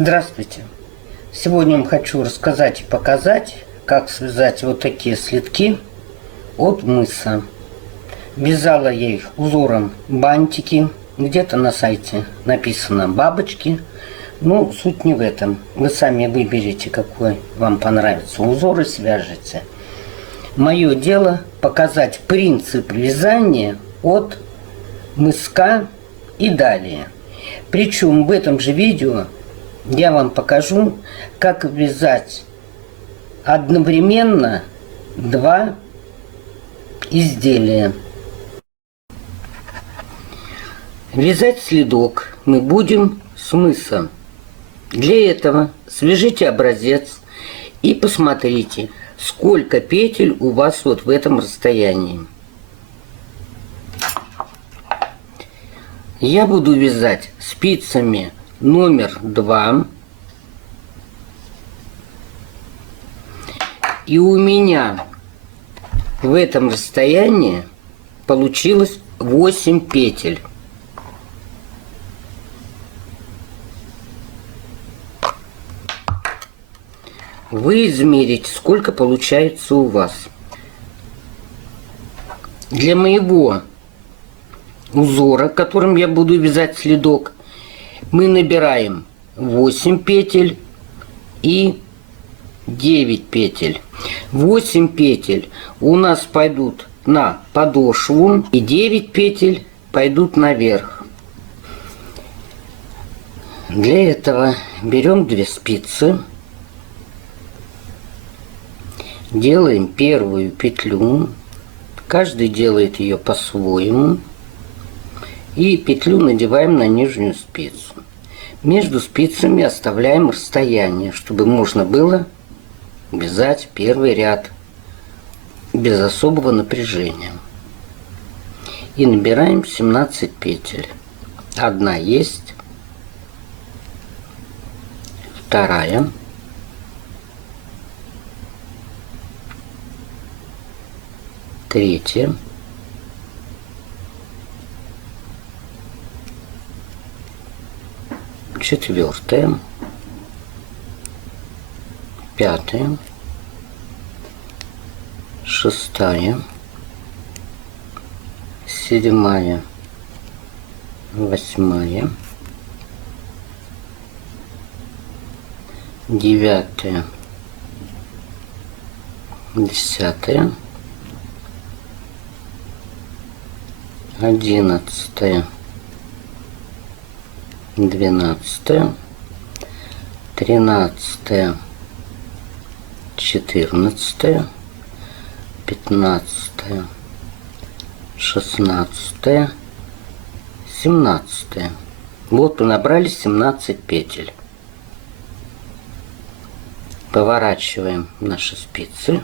Здравствуйте! Сегодня я вам хочу рассказать и показать, как связать вот такие слитки от мыса. Вязала я их узором бантики. Где-то на сайте написано бабочки. Но суть не в этом. Вы сами выберете, какой вам понравится узор и свяжете. Мое дело показать принцип вязания от мыска и далее. Причем в этом же видео я вам покажу, как вязать одновременно два изделия. Вязать следок мы будем с мыса. Для этого свяжите образец и посмотрите, сколько петель у вас вот в этом расстоянии. Я буду вязать спицами номер 2. И у меня в этом расстоянии получилось 8 петель. Вы измерите, сколько получается у вас. Для моего узора, которым я буду вязать следок, мы набираем 8 петель и 9 петель. 8 петель у нас пойдут на подошву, и 9 петель пойдут наверх. Для этого берем 2 спицы, делаем первую петлю, каждый делает ее по-своему, и петлю надеваем на нижнюю спицу. Между спицами оставляем расстояние, чтобы можно было вязать первый ряд без особого напряжения. И набираем 17 петель. Одна есть, вторая, третья, четвертая, пятая, шестая, седьмая, восьмая, девятая, десятая, 11, 12, 13, 14, 15, 16, 17. Вот мы набрали 17 петель. Поворачиваем наши спицы.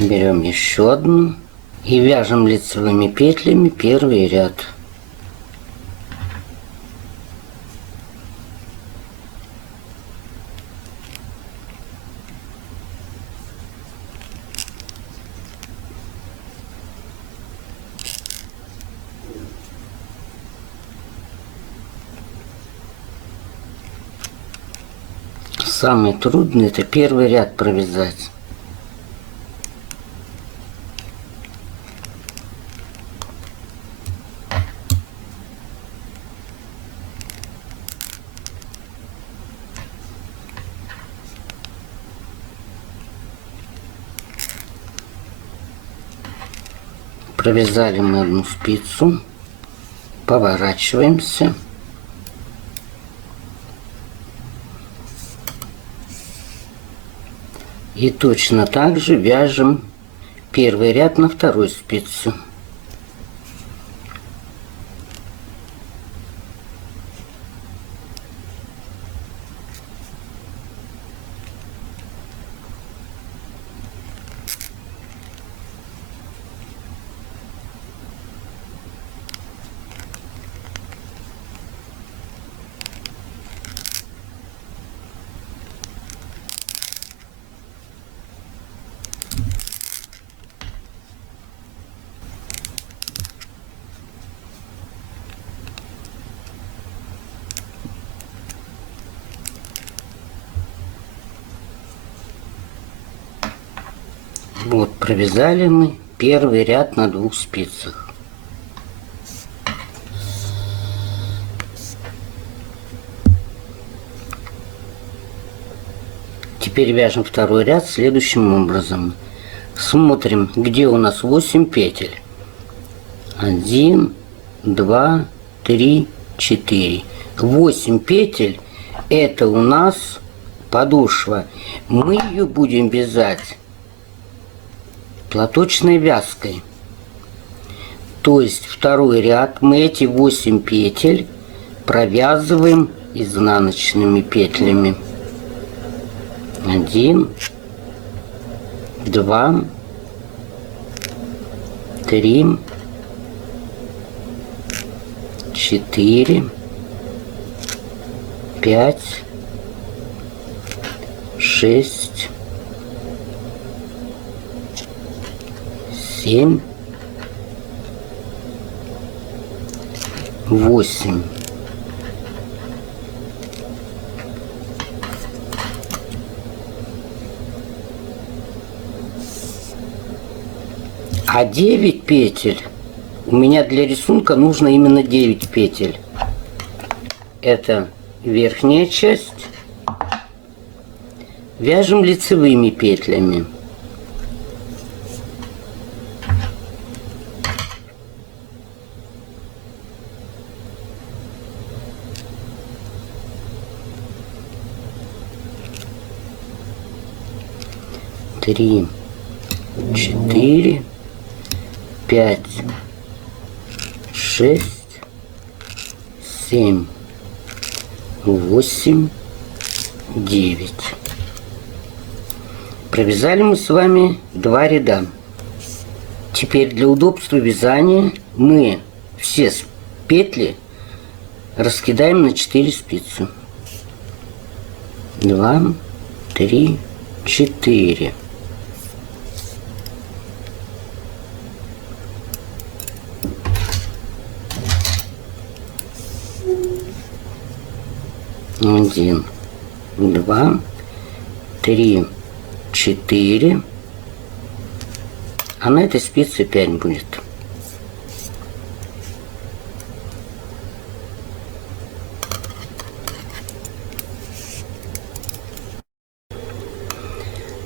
Берем еще одну и вяжем лицевыми петлями первый ряд. Самый трудный — это первый ряд провязать. Провязали мы одну спицу, поворачиваемся. И точно так же вяжем первый ряд на второй спице. Вот, провязали мы первый ряд на 2 спицах. Теперь вяжем второй ряд следующим образом. Смотрим, где у нас 8 петель. 1, 2, 3, 4. 8 петель — это у нас подошва. Мы ее будем вязать платочной вязкой. То есть второй ряд мы эти 8 петель провязываем изнаночными петлями. 1, 2, 3, 4, 5, 6, 7, 8. А 9 петель у меня для рисунка нужно именно 9 петель. Это верхняя часть. Вяжем лицевыми петлями. Три, 4, 5, 6, 7, 8, 9. Провязали мы с вами 2 ряда. Теперь для удобства вязания мы все петли раскидаем на 4 спицы. 2, 3, 4. Один, 2, 3, 4. А на этой спице 5 будет.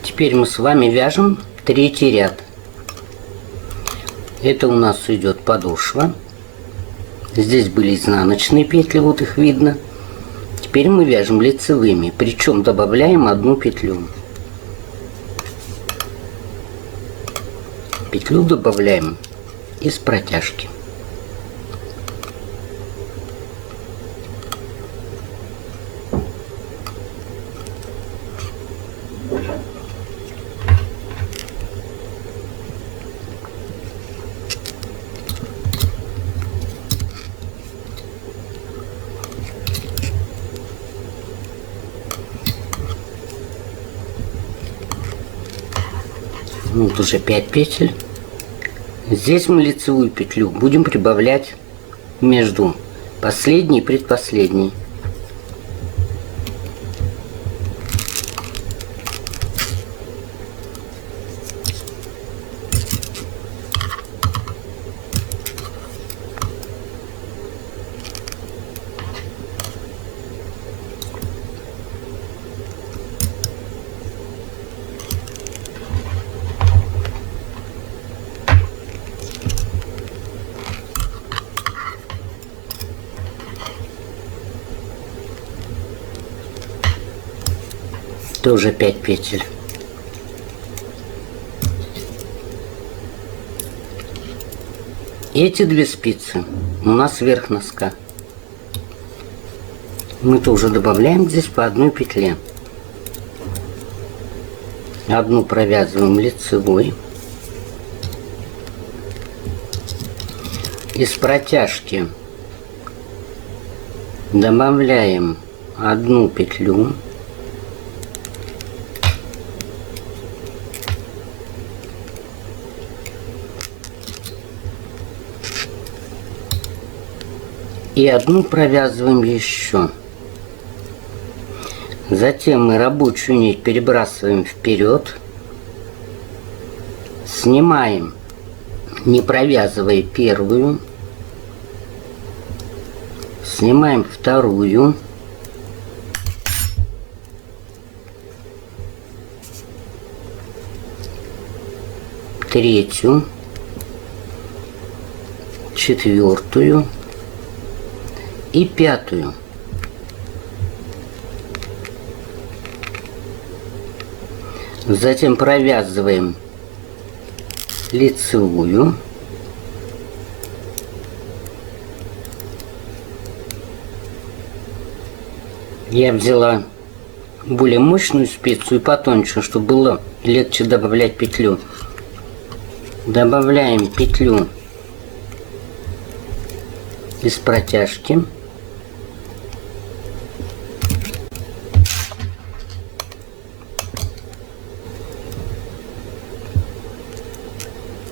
Теперь мы с вами вяжем 3-й ряд. Это у нас идет подошва. Здесь были изнаночные петли, вот их видно. Теперь мы вяжем лицевыми, причем добавляем 1 петлю. Петлю добавляем из протяжки. Вот уже 5 петель. Здесь мы лицевую петлю будем прибавлять между последней и предпоследней. Тоже 5 петель. Эти 2 спицы у нас верх носка. Мы тоже добавляем здесь по 1 петле. Одну провязываем лицевой. Из протяжки добавляем 1 петлю. И 1 провязываем еще. Затем мы рабочую нить перебрасываем вперед. Снимаем, не провязывая первую. Снимаем вторую. Третью. Четвертую. И пятую. Затем провязываем лицевую. Я взяла более мощную спицу и потоньше, чтобы было легче добавлять петлю. Добавляем петлю из протяжки.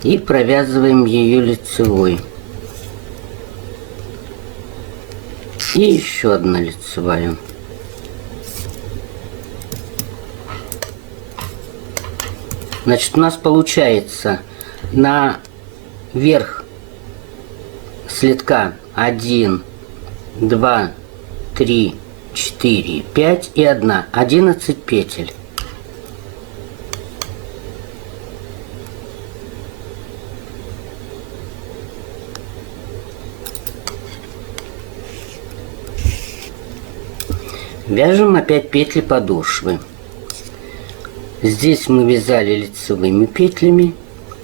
И провязываем ее лицевой. И еще одна лицевая. Значит, у нас получается на верх слитка 1, 2, 3, 4, 5 и 1. 11 петель. Вяжем опять петли подошвы. Здесь мы вязали лицевыми петлями.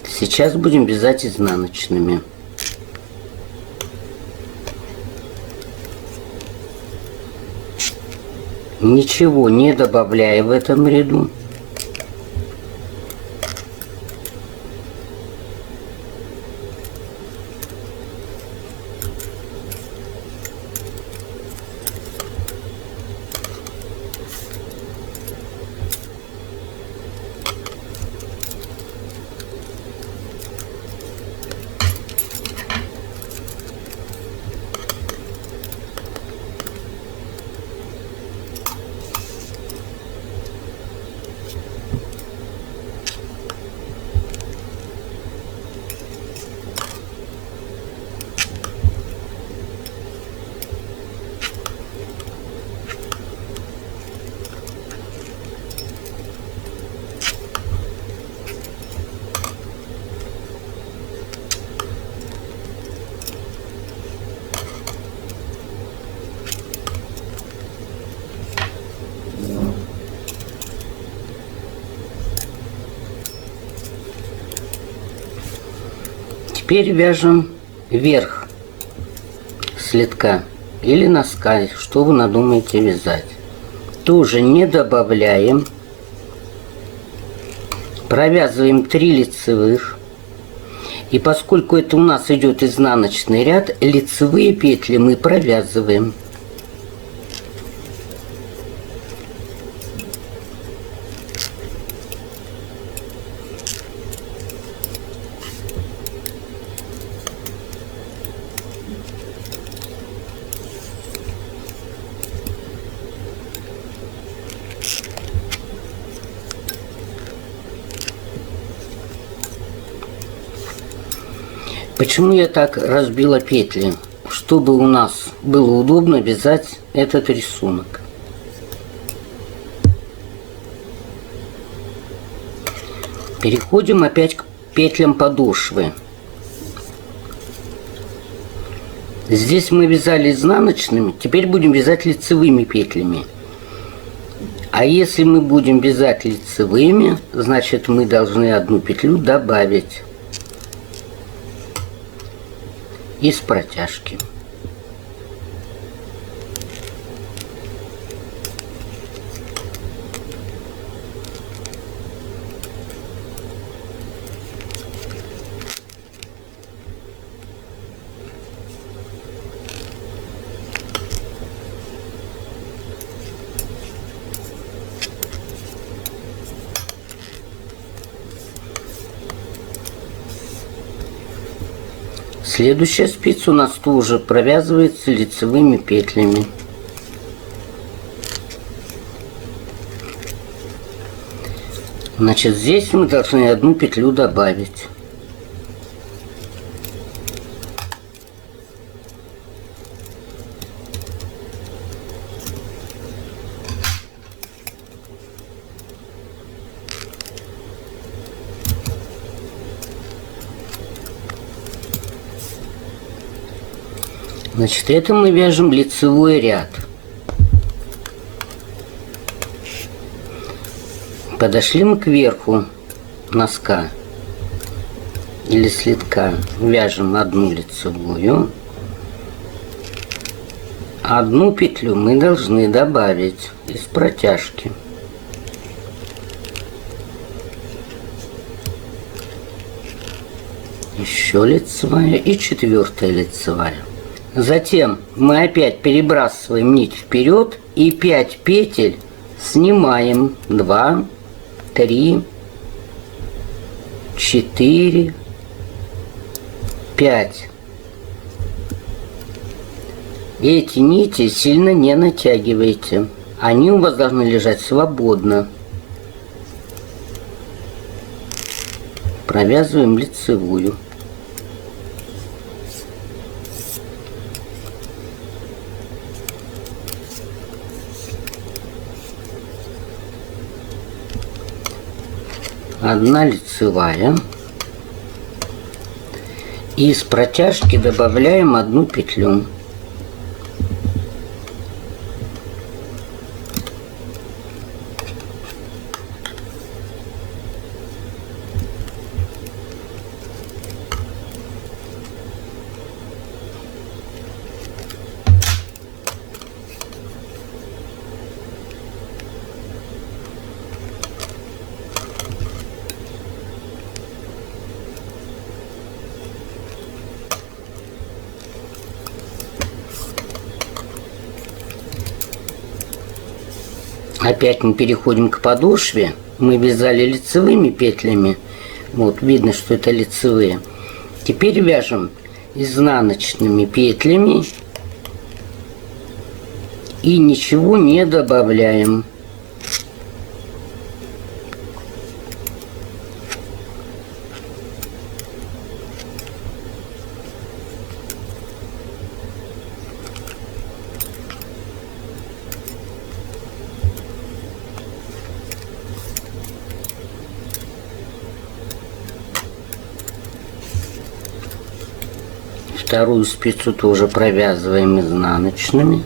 Сейчас будем вязать изнаночными. Ничего не добавляя в этом ряду. Теперь вяжем верх слитка или носка, что вы надумаете вязать. Тоже не добавляем. Провязываем 3 лицевых. И поскольку это у нас идет изнаночный ряд, лицевые петли мы провязываем. Почему я так разбила петли? Чтобы у нас было удобно вязать этот рисунок. Переходим опять к петлям подошвы. Здесь мы вязали изнаночными, теперь будем вязать лицевыми петлями. А если мы будем вязать лицевыми, значит мы должны одну петлю добавить из протяжки. Следующая спица у нас тоже провязывается лицевыми петлями. Значит, здесь мы должны одну петлю добавить. Значит, это мы вяжем лицевой ряд. Подошли мы к верху носка или слитка. Вяжем одну лицевую. Одну петлю мы должны добавить из протяжки. Еще лицевая и четвертая лицевая. Затем мы опять перебрасываем нить вперед и 5 петель снимаем. 2, 3, 4, 5. Эти нити сильно не натягивайте. Они у вас должны лежать свободно. Провязываем лицевую. Одна лицевая. И из протяжки добавляем одну петлю. Опять мы переходим к подошве. Мы вязали лицевыми петлями. Вот, видно, что это лицевые. Теперь вяжем изнаночными петлями. И ничего не добавляем. Вторую спицу тоже провязываем изнаночными.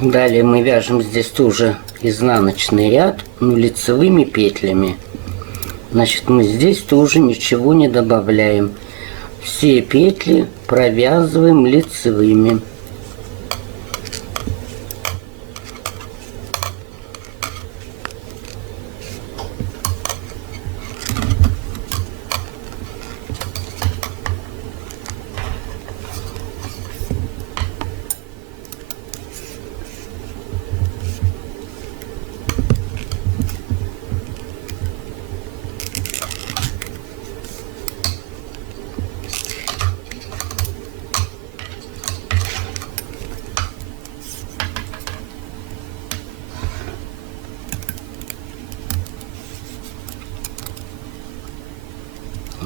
Далее мы вяжем здесь тоже изнаночный ряд, но лицевыми петлями. Значит, мы здесь тоже ничего не добавляем. Все петли провязываем лицевыми.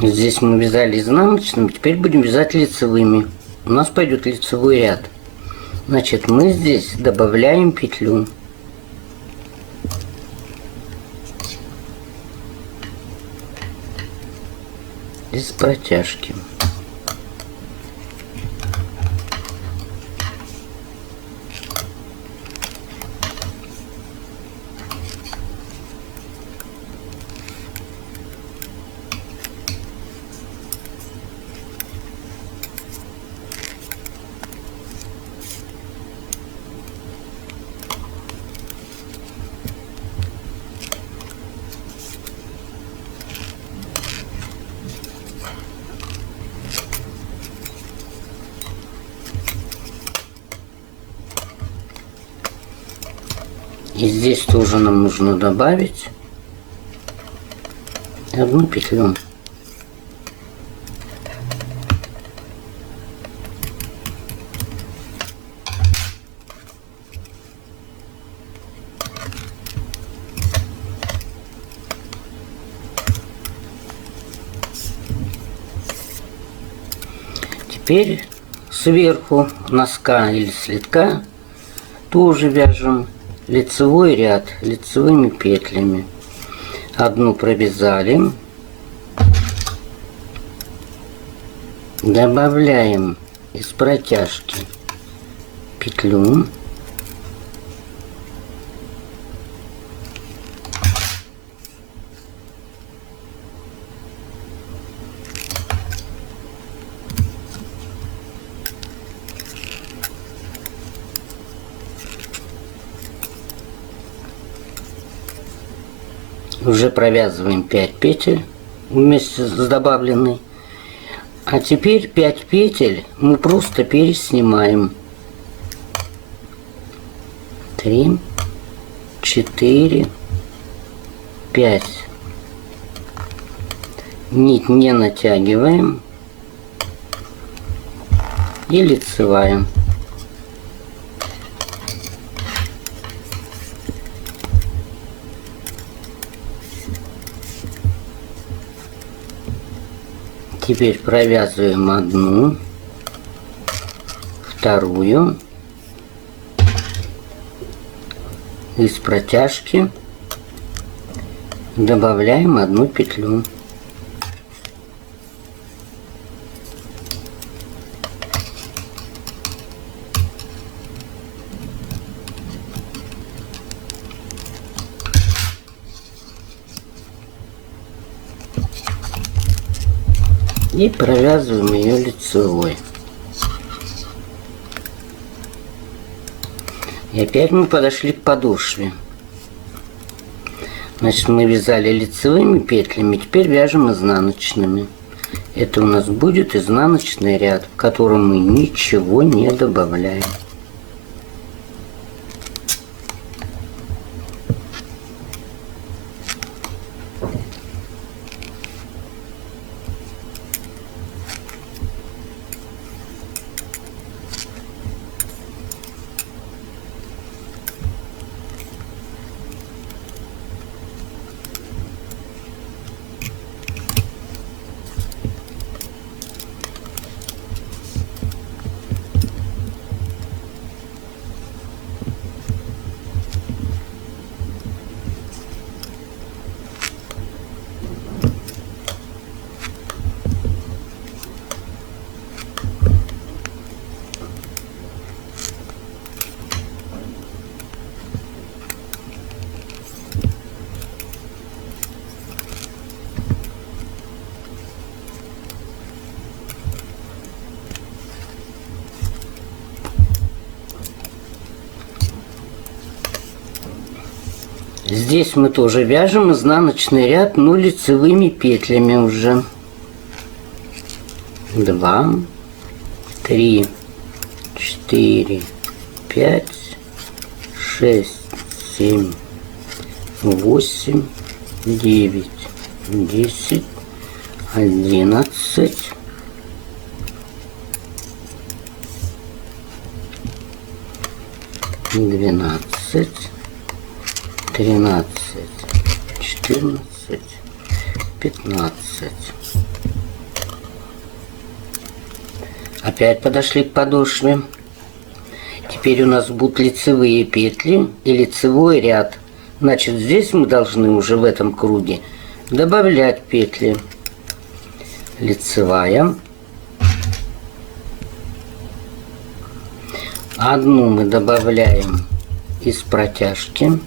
Здесь мы вязали изнаночными, теперь будем вязать лицевыми. У нас пойдет лицевой ряд. Значит, мы здесь добавляем петлю. Из протяжки. И здесь тоже нам нужно добавить одну петлю. Теперь сверху носка или слитка тоже вяжем лицевой ряд лицевыми петлями. Одну провязали, добавляем из протяжки петлю, уже провязываем 5 петель вместе с добавленной. А теперь 5 петель мы просто переснимаем. 3, 4, 5. Нить не натягиваем и лицевая. Теперь провязываем одну, вторую, из протяжки добавляем одну петлю. И провязываем ее лицевой. И опять мы подошли к подошве. Значит, мы вязали лицевыми петлями, теперь вяжем изнаночными. Это у нас будет изнаночный ряд, в котором мы ничего не добавляем. Здесь мы тоже вяжем изнаночный ряд, но лицевыми петлями уже. 2, 3, 4, 5, 6, 7, 8, 9, 10, 11, 12, 13, 14, 15. Опять подошли к подошве. Теперь у нас будут лицевые петли и лицевой ряд. Значит, здесь мы должны уже в этом круге добавлять петли. Лицевая. Одну мы добавляем из протяжки.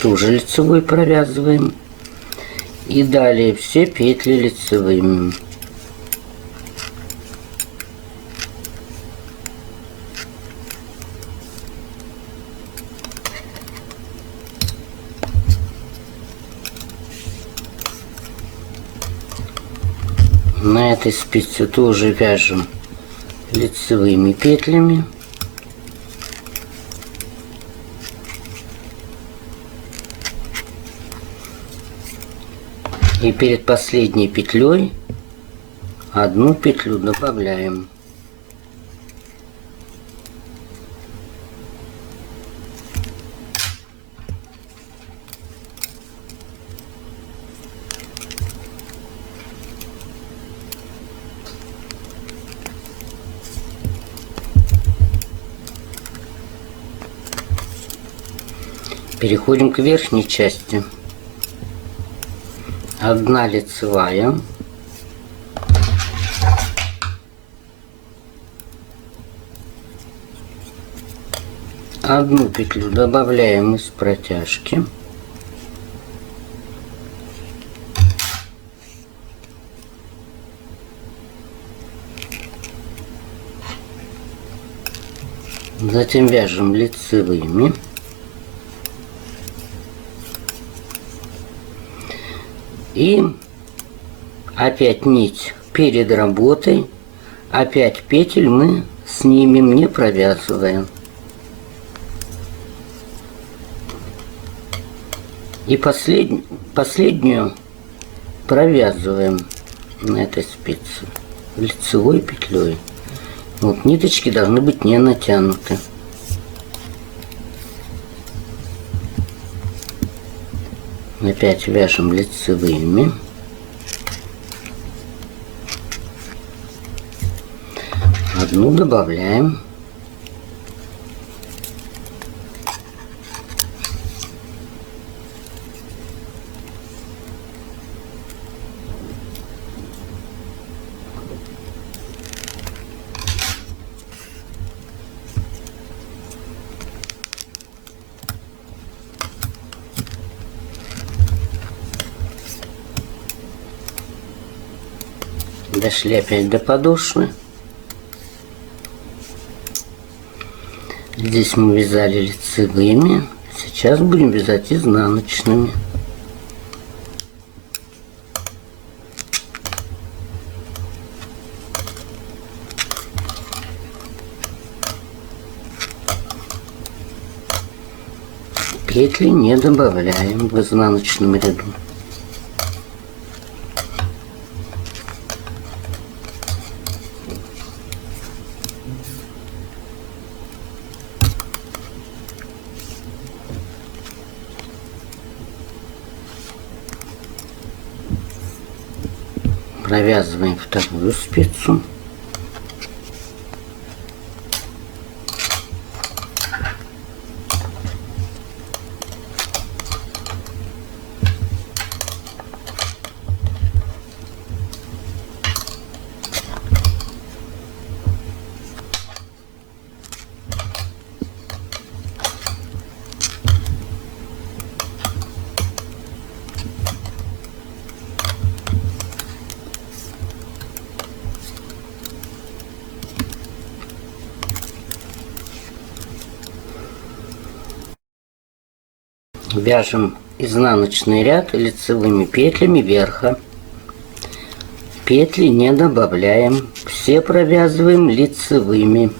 Тоже лицевой провязываем. И далее все петли лицевыми. На этой спице тоже вяжем лицевыми петлями. И перед последней петлей одну петлю добавляем. Переходим к верхней части. Одна лицевая. Одну петлю добавляем из протяжки. Затем вяжем лицевыми. И опять нить перед работой, опять петель мы снимем, не провязывая. И последнюю провязываем на этой спице лицевой петлей. Вот ниточки должны быть не натянуты. Опять вяжем лицевыми. Одну добавляем. Дошли опять до подошвы. Здесь мы вязали лицевыми. Сейчас будем вязать изнаночными. Петли не добавляем в изнаночном ряду. Провязываем вторую спицу. Вяжем изнаночный ряд лицевыми петлями верха. Петли не добавляем, все провязываем лицевыми.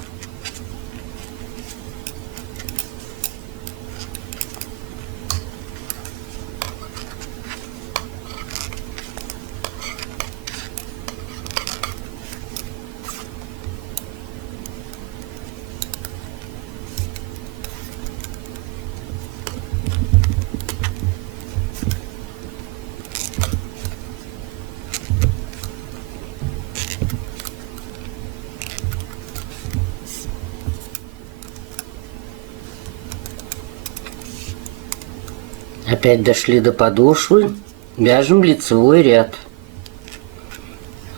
Опять дошли до подошвы, вяжем лицевой ряд.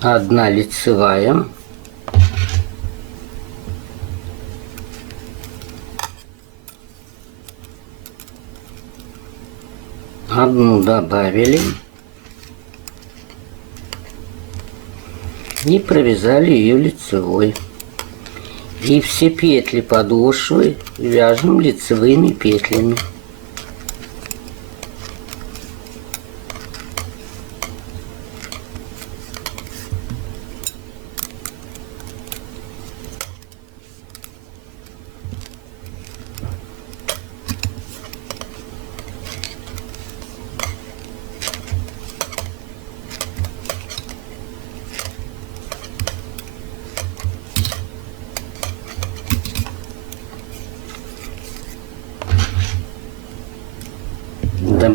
Одна лицевая. Одну добавили. И провязали ее лицевой. И все петли подошвы вяжем лицевыми петлями.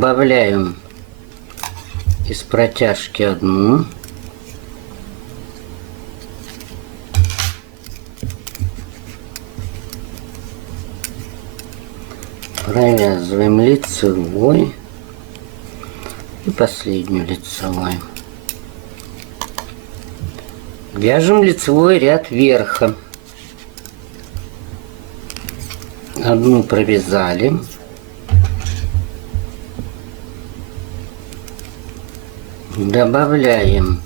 добавляем из протяжки одну. Провязываем лицевой и последнюю лицевой. Вяжем лицевой ряд верха. Одну провязали. Добавляем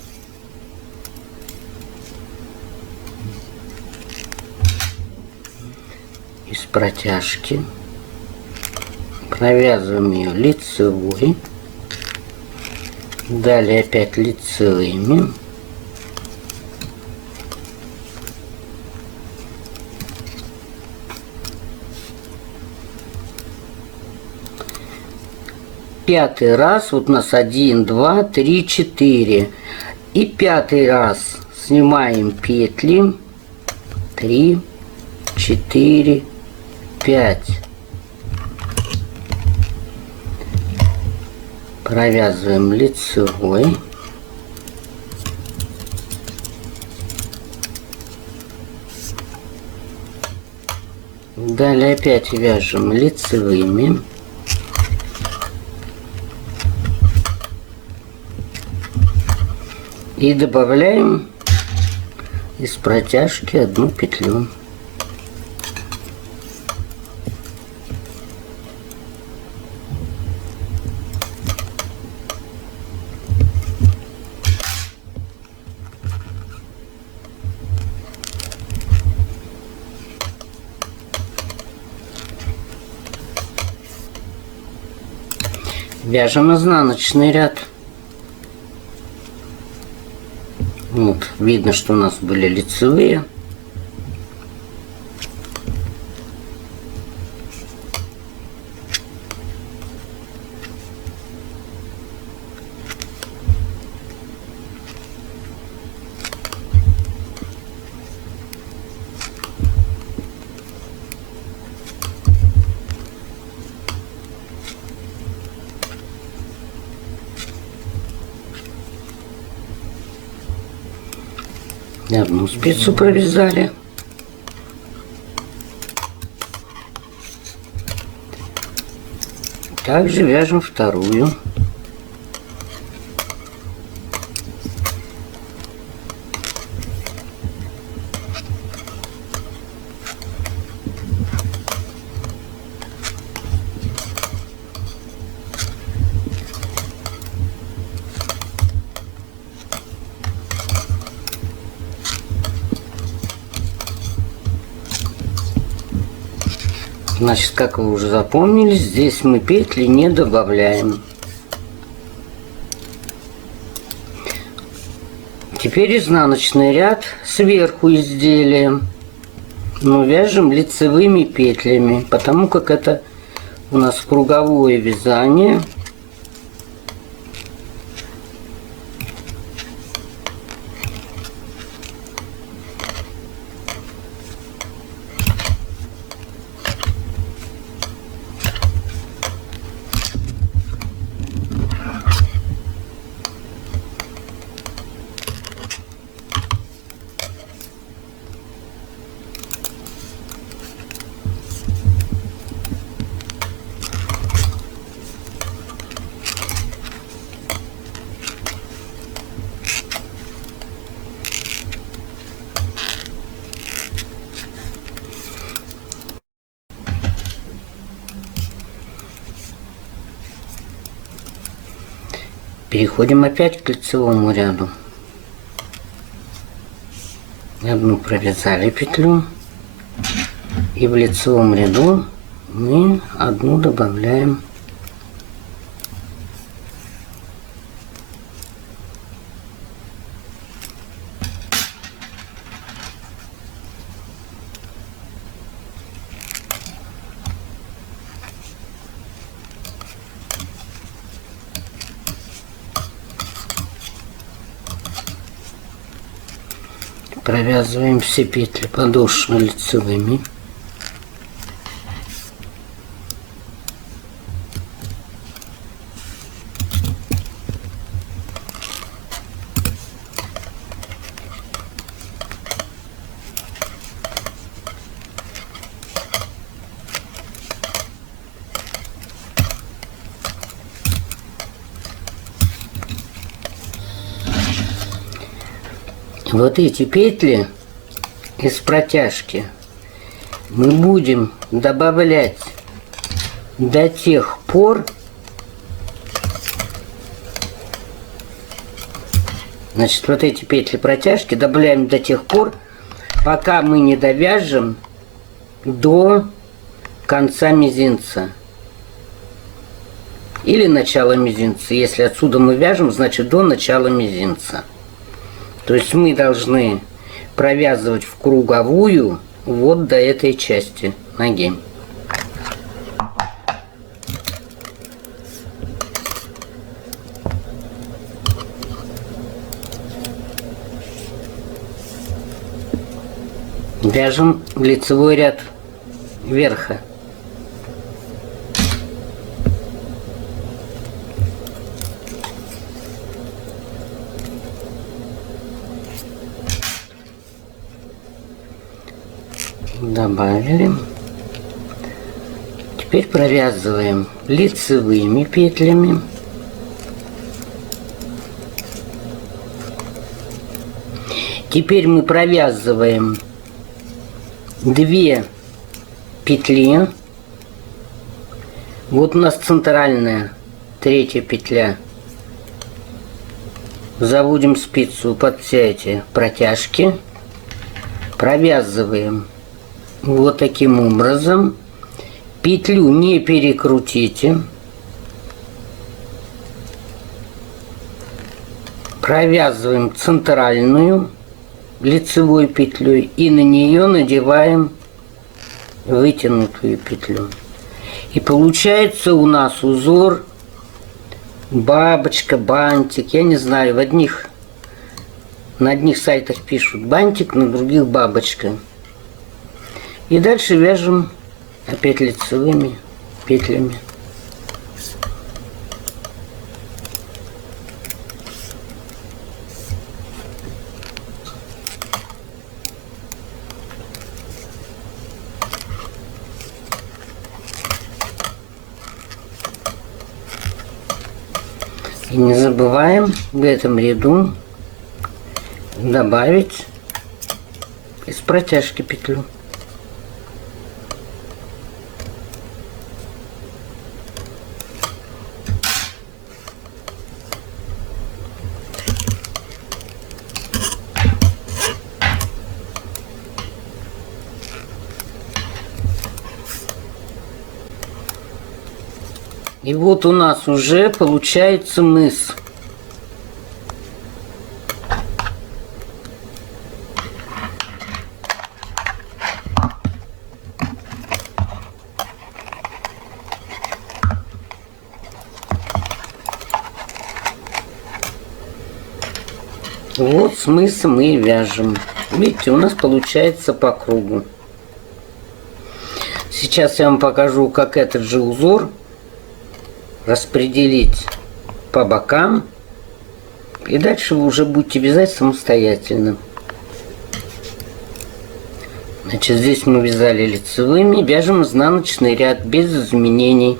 из протяжки. Провязываем ее лицевой. Далее опять лицевыми. Пятый раз, вот у нас 1, 2, 3, 4. И пятый раз снимаем петли. 3, 4, 5. Провязываем лицевой. Далее опять вяжем лицевыми. И добавляем из протяжки одну петлю. Вяжем изнаночный ряд. Вот, видно, что у нас были лицевые. Одну спицу провязали. Также вяжем вторую. Значит, как вы уже запомнили, здесь мы петли не добавляем. Теперь изнаночный ряд сверху изделия. Но вяжем лицевыми петлями, потому как это у нас круговое вязание. Переходим опять к лицевому ряду. Одну провязали петлю. И в лицевом ряду мы одну добавляем. Провязываем все петли подошвы лицевыми. Вот эти петли из протяжки мы будем добавлять до тех пор, значит, вот эти петли протяжки добавляем до тех пор, пока мы не довяжем до конца мизинца или начала мизинца. Если отсюда мы вяжем, значит до начала мизинца. То есть мы должны провязывать в круговую вот до этой части ноги. Вяжем лицевой ряд верха. Добавили. Теперь провязываем лицевыми петлями. Теперь мы провязываем 2 петли. Вот у нас центральная 3-я петля. Заводим спицу под все эти протяжки. Провязываем вот таким образом. Петлю не перекрутите. Провязываем центральную лицевой петлей и на нее надеваем вытянутую петлю. И получается у нас узор бабочка, бантик. Я не знаю, на одних сайтах пишут бантик, на других бабочка. И дальше вяжем опять лицевыми петлями. И не забываем в этом ряду добавить из протяжки петлю. И вот у нас уже получается мыс. Вот с мысом мы вяжем. Видите, у нас получается по кругу. Сейчас я вам покажу, как этот же узор распределить по бокам. И дальше вы уже будете вязать самостоятельно. Значит, здесь мы вязали лицевыми. Вяжем изнаночный ряд без изменений.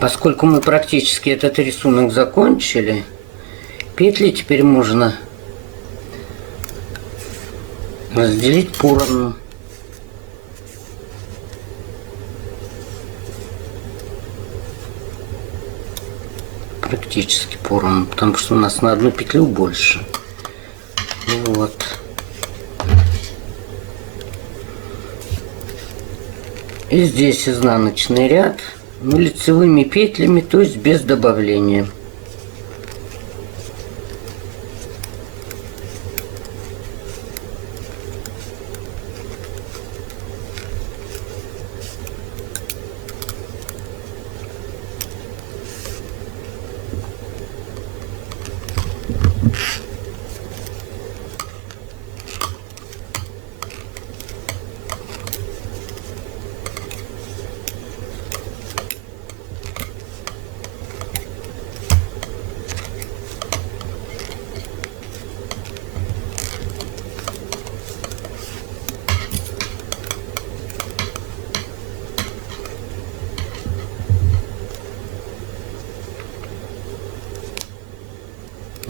Поскольку мы практически этот рисунок закончили, петли теперь можно разделить поровну. Практически поровну, потому что у нас на одну петлю больше. Вот. И здесь изнаночный ряд, но лицевыми петлями, то есть без добавления.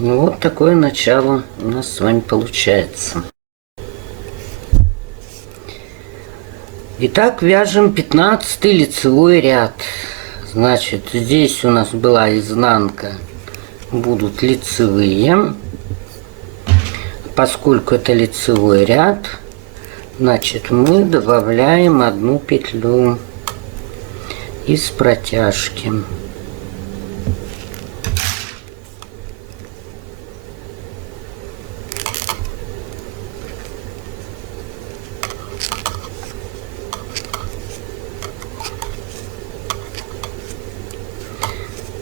Ну, вот такое начало у нас с вами получается. Итак, вяжем 15-й лицевой ряд. Значит, здесь у нас была изнанка, будут лицевые. Поскольку это лицевой ряд, значит, мы добавляем одну петлю из протяжки.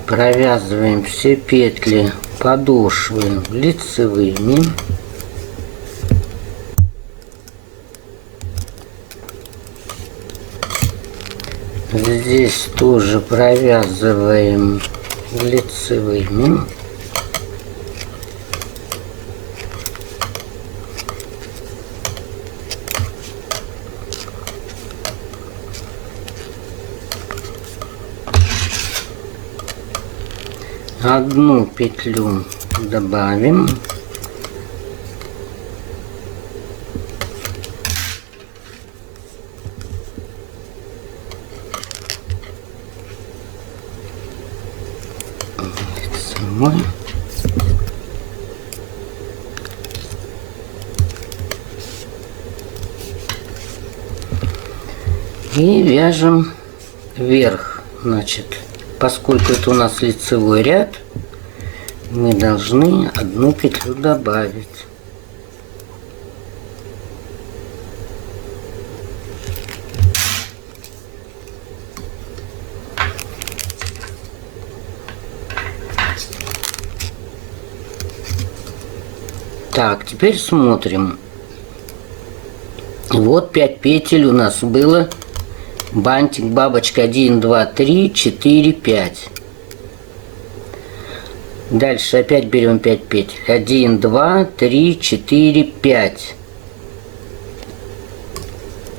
Провязываем все петли подошвы лицевыми. Здесь тоже провязываем лицевыми. Одну петлю добавим. Лицевой. И вяжем вверх, значит. Поскольку это у нас лицевой ряд, мы должны одну петлю добавить. Так, теперь смотрим. Вот 5 петель у нас было. Бантик, бабочка 1, 2, 3, 4, 5. Дальше опять берем 5 петель. 1, 2, 3, 4, 5.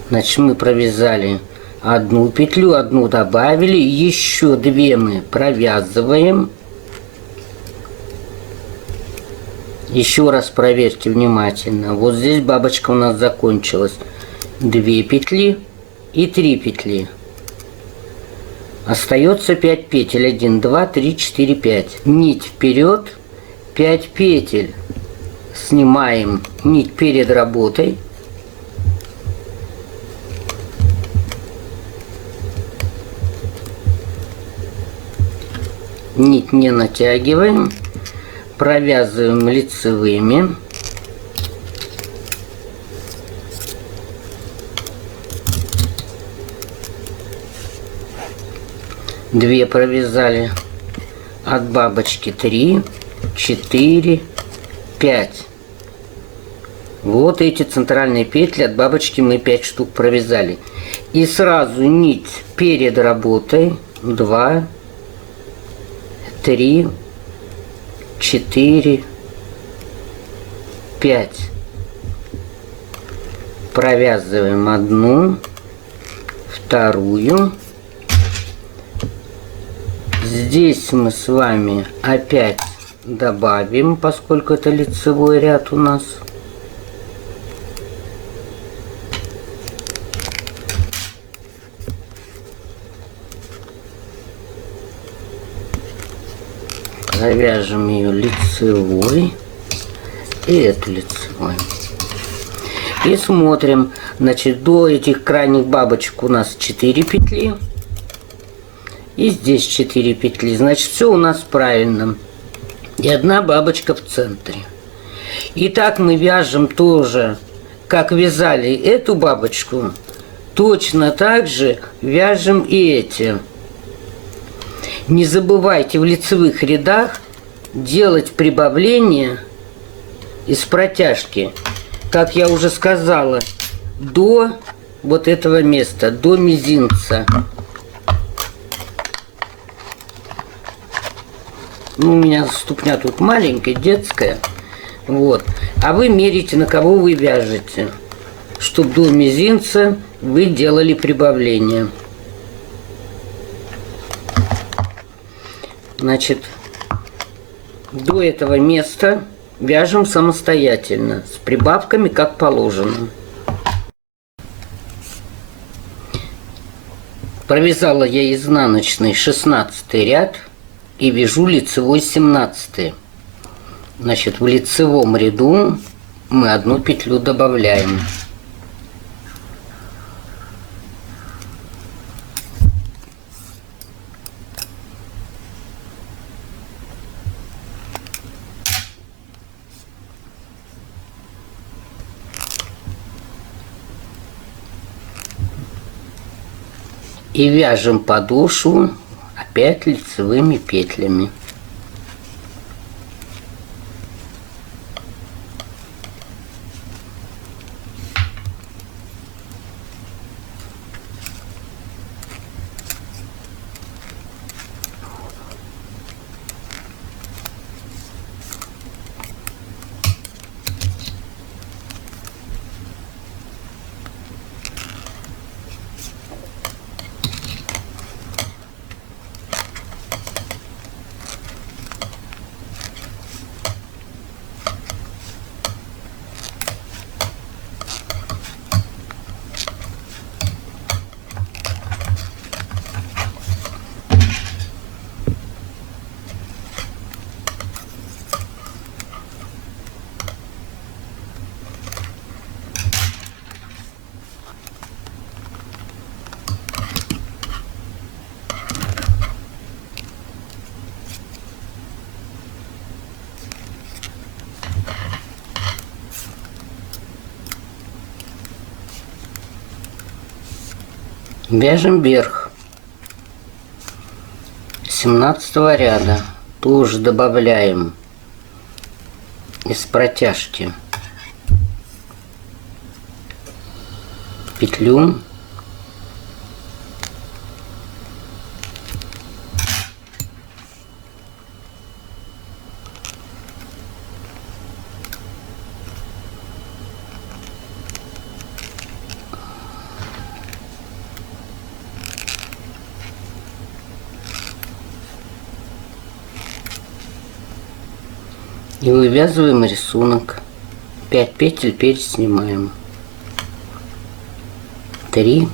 Значит, мы провязали одну петлю, одну добавили, еще 2 мы провязываем. Еще раз проверьте внимательно. Вот здесь бабочка у нас закончилась. 2 петли и 3 петли. Остается 5 петель. 1, 2, 3, 4, 5. Нить вперед, 5 петель. Снимаем нить перед работой. Нить не натягиваем. Провязываем лицевыми. Две провязали. От бабочки 3, 4, 5. Вот эти центральные петли от бабочки мы 5 штук провязали. И сразу нить перед работой. 2, 3, 4, 5. Провязываем одну, вторую, Здесь мы с вами опять добавим, поскольку это лицевой ряд у нас. Завяжем ее лицевой и эту лицевой. И смотрим, значит, до этих крайних бабочек у нас 4 петли. И здесь 4 петли. Значит, все у нас правильно. И одна бабочка в центре. И так мы вяжем тоже, как вязали эту бабочку, точно так же вяжем и эти. Не забывайте в лицевых рядах делать прибавление из протяжки, как я уже сказала, до вот этого места, до мизинца. Ну, у меня ступня тут маленькая, детская. Вот. А вы мерите, на кого вы вяжете, чтобы до мизинца вы делали прибавление. Значит, до этого места вяжем самостоятельно, с прибавками, как положено. Провязала я изнаночный 16 ряд и вяжу лицевой 17. Значит, в лицевом ряду мы одну петлю добавляем. И вяжем подошву опять лицевыми петлями. Вяжем вверх 17 ряда, тоже добавляем из протяжки петлю, и вывязываем рисунок. 5 петель переснимаем. 3,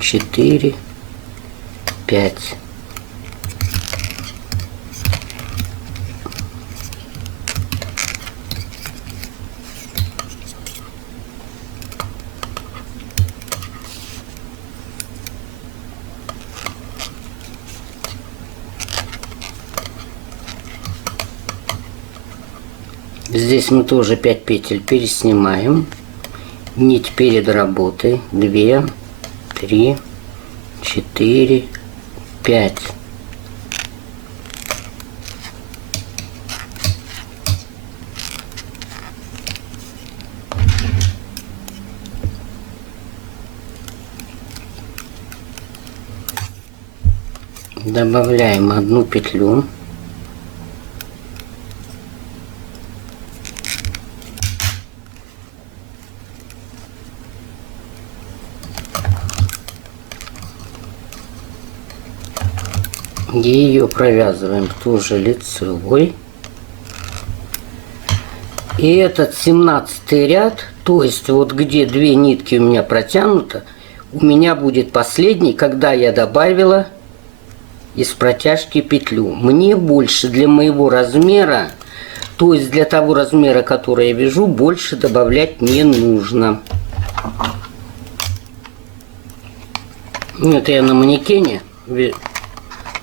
4, 5. Здесь мы тоже 5 петель переснимаем. Нить перед работой. 2, 3, 4, 5. Добавляем одну петлю. Ее провязываем тоже лицевой. И этот 17 ряд, то есть вот где 2 нитки у меня протянуто, у меня будет последний, когда я добавила из протяжки петлю. Мне больше для моего размера, то есть для того размера, который я вяжу, больше добавлять не нужно. Это я на манекене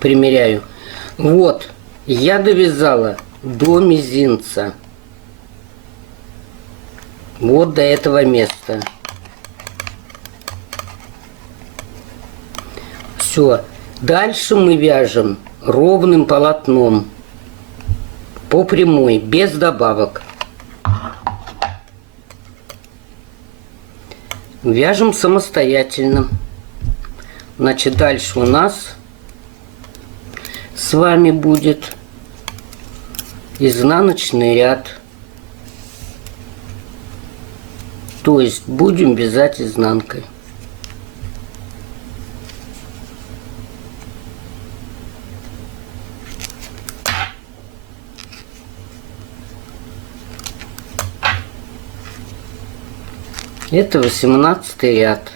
примеряю. Вот, я довязала до мизинца. Вот до этого места. Все. Дальше мы вяжем ровным полотном по прямой, без добавок. Вяжем самостоятельно. Значит, дальше у нас с вами будет изнаночный ряд. То есть будем вязать изнанкой. Это 18 ряд.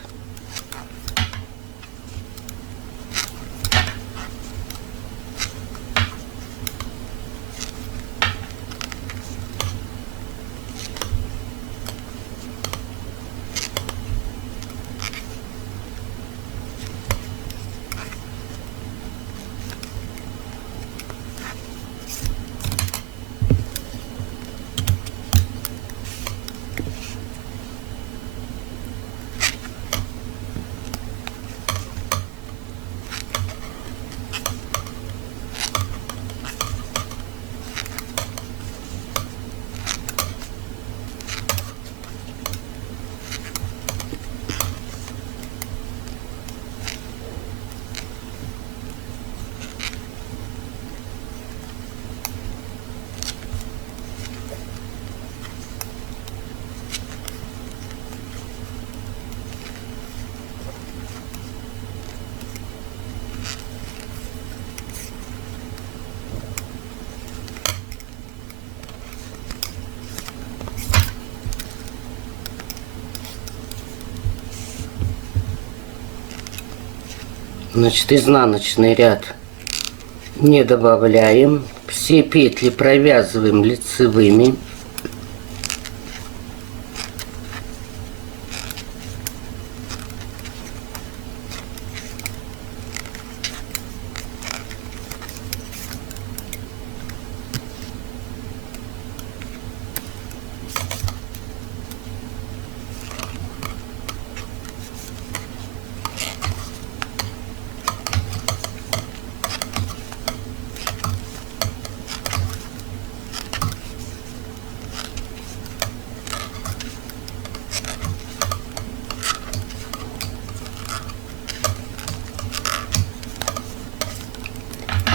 Значит, изнаночный ряд не добавляем. Все петли провязываем лицевыми.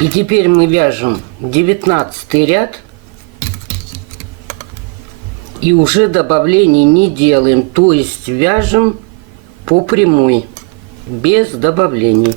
И теперь мы вяжем 19 ряд. И уже добавлений не делаем. То есть вяжем по прямой, без добавлений.